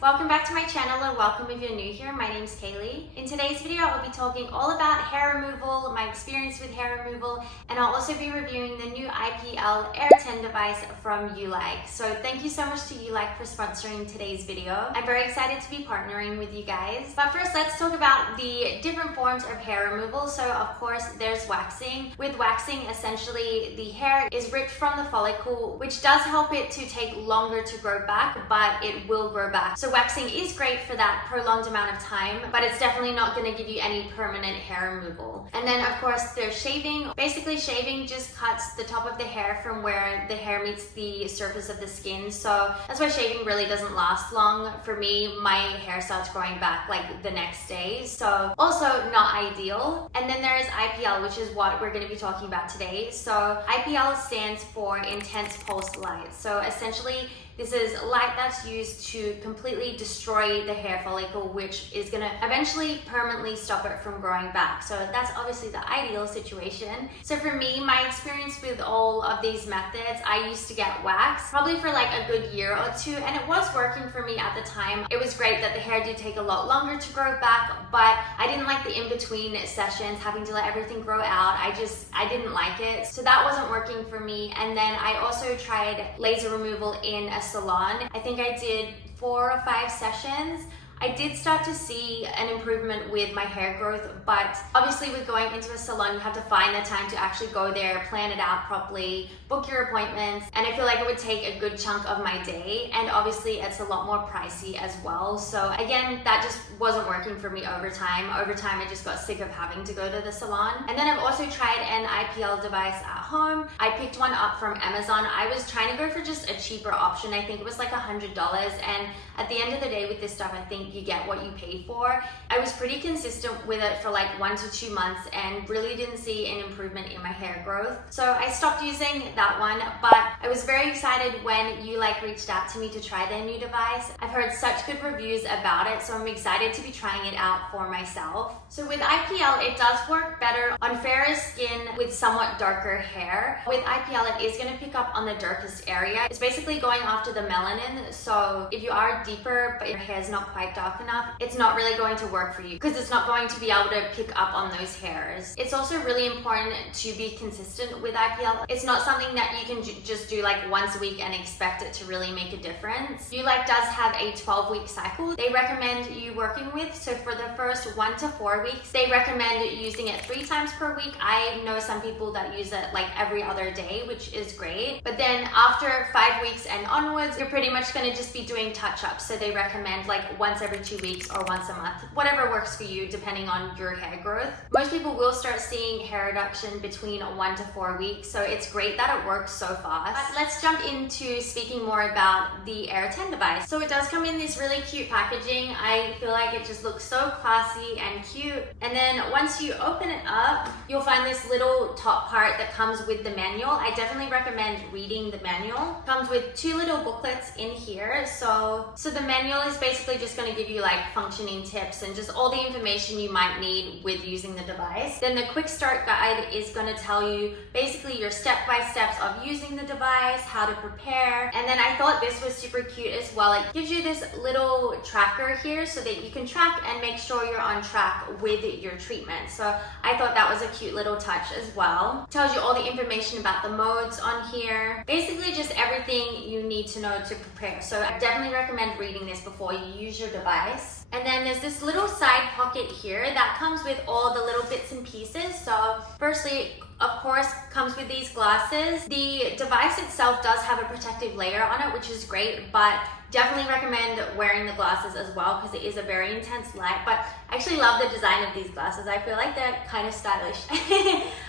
welcome back to my channel and welcome if you're new here. My name's Kaylee. In today's video, I'll be talking all about hair removal, my experience with hair removal, and I'll also be reviewing the new IPL Air 10 device from Ulike. So thank you so much to Ulike for sponsoring today's video. I'm very excited to be partnering with you guys. But first, let's talk about the different forms of hair removal. So of course, there's waxing. With waxing, essentially the hair is ripped from the follicle, which does help it to take longer to grow back, but it will grow back. So waxing is great for that prolonged amount of time, but it's definitely not going to give you any permanent hair removal. And then of course there's shaving. Basically shaving just cuts the top of the hair from where the hair meets the surface of the skin. So that's why shaving really doesn't last long. For me, my hair starts growing back like the next day. So also not ideal. And then there is IPL, which is what we're going to be talking about today. So IPL stands for intense pulse light. So essentially this is light that's used to completely destroy the hair follicle, which is gonna eventually permanently stop it from growing back. So that's obviously the ideal situation. So for me, my experience with all of these methods, I used to get waxed probably for like a good year or two, and it was working for me at the time. It was great that the hair did take a lot longer to grow back, but I didn't like the in-between sessions, having to let everything grow out. I didn't like it. So that wasn't working for me. And then I also tried laser removal in a salon. I think I did 4 or 5 sessions. I did start to see an improvement with my hair growth, but obviously with going into a salon, you have to find the time to actually go there, plan it out properly, book your appointments, and I feel like it would take a good chunk of my day, and obviously it's a lot more pricey as well. So again, that just wasn't working for me over time. Over time, I just got sick of having to go to the salon. And then I've also tried an IPL device at home. I picked one up from Amazon. I was trying to go for just a cheaper option. I think it was like $100, and at the end of the day with this stuff, I think you get what you pay for. I was pretty consistent with it for like 1 to 2 months and really didn't see an improvement in my hair growth. So I stopped using that one, but I was very excited when Ulike reached out to me to try their new device. I've heard such good reviews about it, so I'm excited to be trying it out for myself. So with IPL, it does work better on fairer skin with somewhat darker hair. With IPL, it is going to pick up on the darkest area. It's basically going after the melanin, so if you are deeper but your hair is not quite dark enough, it's not really going to work for you because it's not going to be able to pick up on those hairs. It's also really important to be consistent with IPL. It's not something that you can just do like once a week and expect it to really make a difference. Ulike does have a 12-week cycle they recommend you working with. So for the first 1 to 4 weeks, they recommend using it 3 times per week. I know some people that use it like every other day, which is great. But then after 5 weeks and onwards, you're pretty much going to just be doing touch-ups. So they recommend like once every 2 weeks or once a month, whatever works for you depending on your hair growth. Most people will start seeing hair reduction between 1 to 4 weeks, so it's great that it works so fast. But let's jump into speaking more about the Air 10 device. So it does come in this really cute packaging. I feel like it just looks so classy and cute. And then once you open it up, you'll find this little top part that comes with the manual. I definitely recommend reading the manual. It comes with 2 little booklets in here. So the manual is basically just going to give you like functioning tips and just all the information you might need with using the device. Then the quick start guide is going to tell you basically your step-by-steps of using the device, how to prepare. And then I thought this was super cute as well. It gives you this little tracker here so that you can track and make sure you're on track with your treatment. So I thought that was a cute little touch as well. It tells you all the information about the modes on here. Basically just everything you need to know to prepare. So I definitely recommend reading this before you use your device. And then there's this little side pocket here that comes with all the little bits and pieces. So firstly, of course, comes with these glasses. The device itself does have a protective layer on it, which is great, but definitely recommend wearing the glasses as well because it is a very intense light. But I actually love the design of these glasses. I feel like they're kind of stylish.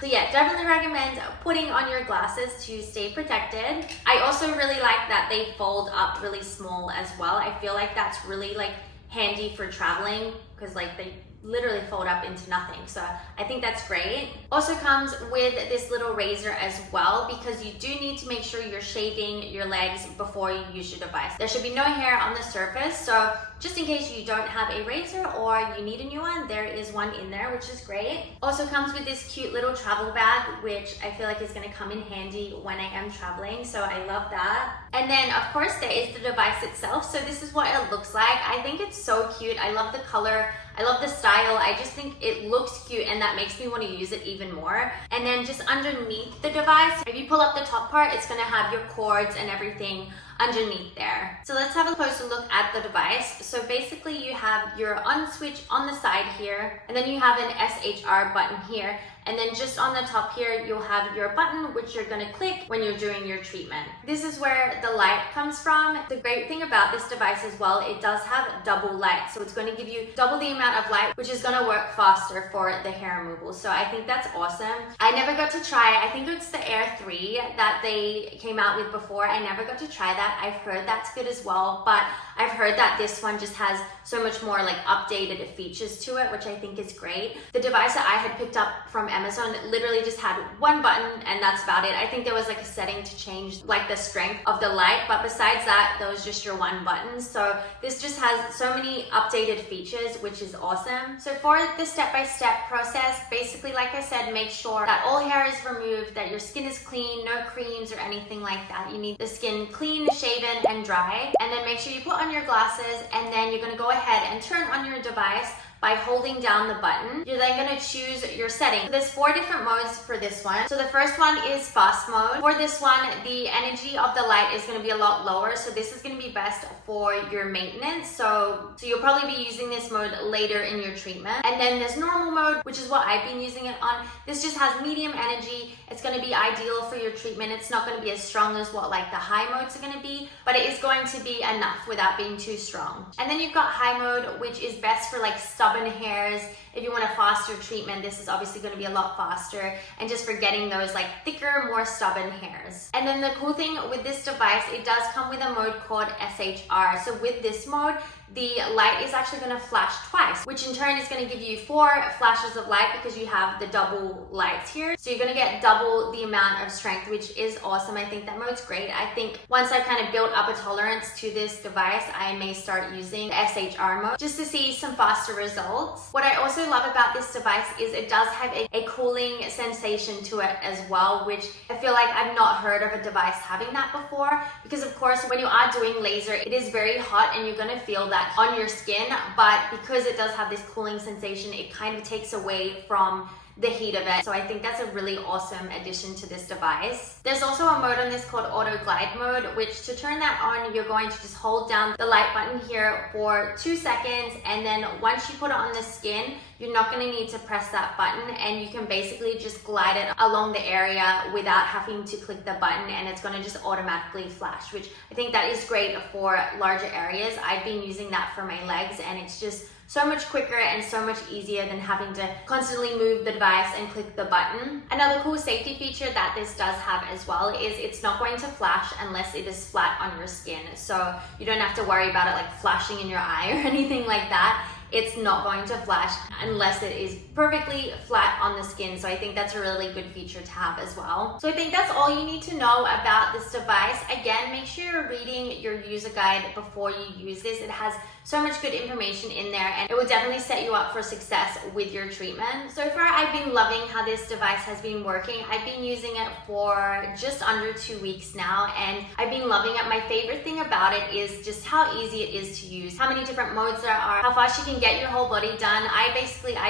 So yeah, definitely recommend putting on your glasses to stay protected. I also really like that they fold up really small as well. I feel like that's really like handy for traveling because like they literally fold up into nothing. So I think that's great. Also comes with this little razor as well, because you do need to make sure you're shaving your legs before you use your device. There should be no hair on the surface, so just in case you don't have a razor or you need a new one, there is one in there, which is great. Also comes with this cute little travel bag, which I feel like is going to come in handy when I am traveling, so I love that. And then of course there is the device itself. So this is what it looks like. I think it's so cute. I love the color. I love the style. I just think it looks cute, and that makes me want to use it even more. And then just underneath the device, if you pull up the top part, it's going to have your cords and everything underneath there. So let's have a closer look at the device. So basically you have your on switch on the side here, and then you have an SHR button here. And then just on the top here, you'll have your button, which you're gonna click when you're doing your treatment. This is where the light comes from. The great thing about this device as well, it does have double light. So it's gonna give you double the amount of light, which is gonna work faster for the hair removal. So I think that's awesome. I never got to try, I think it's the Air 3 that they came out with before. I never got to try that. I've heard that's good as well, but I've heard that this one just has so much more like updated features to it, which I think is great. The device that I had picked up from Amazon literally just had one button, and that's about it. I think there was like a setting to change like the strength of the light, but besides that, there was just your one button. So this just has so many updated features, which is awesome. So for the step-by-step process, basically, like I said, make sure that all hair is removed, that your skin is clean, no creams or anything like that. You need the skin clean, shaven, and dry. And then make sure you put on your glasses, and then you're gonna go ahead and turn on your device by holding down the button. You're then gonna choose your setting. So there's 4 different modes for this one. So the first one is fast mode. For this one, the energy of the light is gonna be a lot lower. So this is gonna be best for your maintenance. So you'll probably be using this mode later in your treatment. And then there's normal mode, which is what I've been using it on. This just has medium energy. It's gonna be ideal for your treatment. It's not gonna be as strong as what like the high modes are gonna be, but it is going to be enough without being too strong. And then you've got high mode, which is best for like stubborn hairs. If you want a faster treatment, this is obviously going to be a lot faster, and just for getting those like thicker, more stubborn hairs. And then the cool thing with this device, it does come with a mode called SHR. So with this mode, the light is actually going to flash twice, which in turn is going to give you 4 flashes of light because you have the double lights here. So you're going to get double the amount of strength, which is awesome. I think that mode's great. I think once I've kind of built up a tolerance to this device, I may start using the SHR mode just to see some faster results. What I also love about this device is it does have a cooling sensation to it as well, which I feel like I've not heard of a device having that before, because of course when you are doing laser, it is very hot and you're going to feel that on your skin, but because it does have this cooling sensation, it kind of takes away from the heat of it. So I think that's a really awesome addition to this device. There's also a mode on this called auto glide mode, which to turn that on, you're going to just hold down the light button here for 2 seconds, and then once you put it on the skin, you're not going to need to press that button, and you can basically just glide it along the area without having to click the button, and it's going to just automatically flash, which I think that is great for larger areas. I've been using that for my legs, and it's just so much quicker and so much easier than having to constantly move the device and click the button. Another cool safety feature that this does have as well is it's not going to flash unless it is flat on your skin. So you don't have to worry about it like flashing in your eye or anything like that. It's not going to flash unless it is perfectly flat on the skin. So I think that's a really good feature to have as well. So I think that's all you need to know about this device. Again, make sure you're reading your user guide before you use this. It has so much good information in there, and it will definitely set you up for success with your treatment. So far, I've been loving how this device has been working. I've been using it for just under 2 weeks now, and I've been loving it. My favorite thing about it is just how easy it is to use, how many different modes there are, how fast you can get your whole body done. I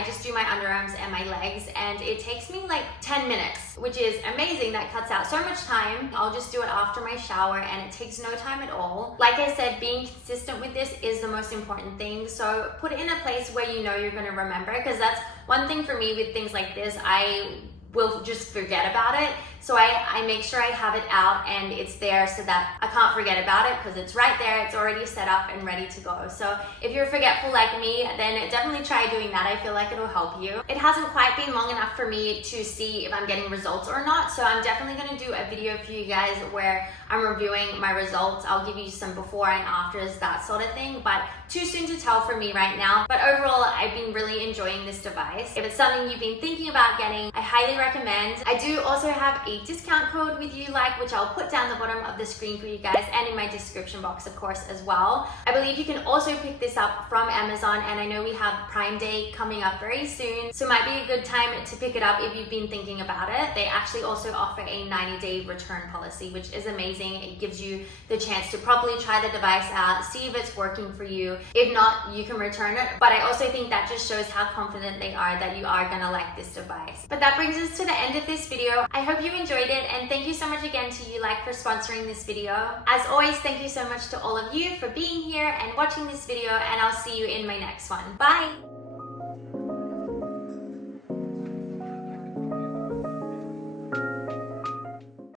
just do my underarms and my legs, and it takes me like 10 minutes, which is amazing. That cuts out so much time. I'll just do it after my shower, and it takes no time at all. Like I said, being consistent with this is the most important thing. So put it in a place where you know you're going to remember, because that's one thing for me with things like this. I will just forget about it. So I make sure I have it out and it's there so that I can't forget about it, because it's right there, it's already set up and ready to go. So if you're forgetful like me, then definitely try doing that. I feel like it'll help you. It hasn't quite been long enough for me to see if I'm getting results or not, so I'm definitely going to do a video for you guys where I'm reviewing my results. I'll give you some before and afters, that sort of thing, but too soon to tell for me right now. But overall, I've been really enjoying this device. If it's something you've been thinking about getting, I highly recommend. I do also have a discount code with Ulike, which I'll put down the bottom of the screen for you guys and in my description box, of course, as well. I believe you can also pick this up from Amazon, and I know we have Prime Day coming up very soon, so it might be a good time to pick it up if you've been thinking about it. They actually also offer a 90-day return policy, which is amazing. It gives you the chance to properly try the device out, see if it's working for you. If not, you can return it. But I also think that just shows how confident they are that you are gonna like this device. But that brings us to the end of this video. I hope you enjoyed it, and thank you so much again to Ulike for sponsoring this video. As always, thank you so much to all of you for being here and watching this video, and I'll see you in my next one. Bye!